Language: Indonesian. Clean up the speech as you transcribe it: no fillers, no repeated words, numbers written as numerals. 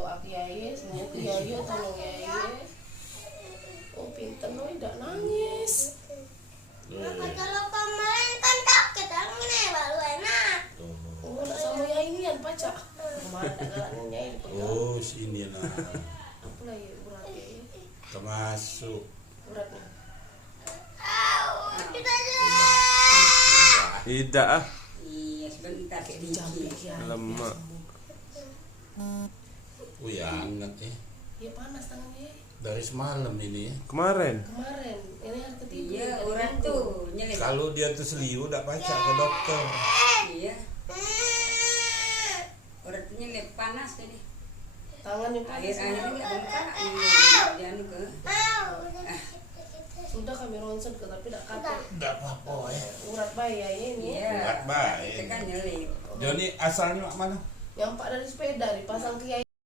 doa kiai semua kiai tolong kiai. Oh pinter no tidak nangis. Kalau kemarin kan takut anginnya baru enak. Oh nak sama ya ini yang pacak. Kemarin dagangannya ini pegang. Oh sini lah. Apa lagi uratnya? Termasuk. Uratnya. Tidak ah. Iya sebentar kayak Jambi dikit. ya. Lemak. Wih hangat ya. Iya panas tangannya. Dari semalam ini ya. Kemarin. Kemarin ini hari ketiga. Iya hari urat Minggu. tuh nyelip. Kalau dia tuh seliu udah baca ke dokter. Iya. Urat nyelip panas tadi. Tangannya panas. Akhir-akhir nggak bengkak. Jangan ke. Sudah kami ronsen ke tapi tidak kata. Enggak apa-apa ya. Urat bayi ya ini. Iya. Urat baik. Itu kan nyelip. Joni asalnya mak mana? Yang pak dari sepeda dipasang kiai.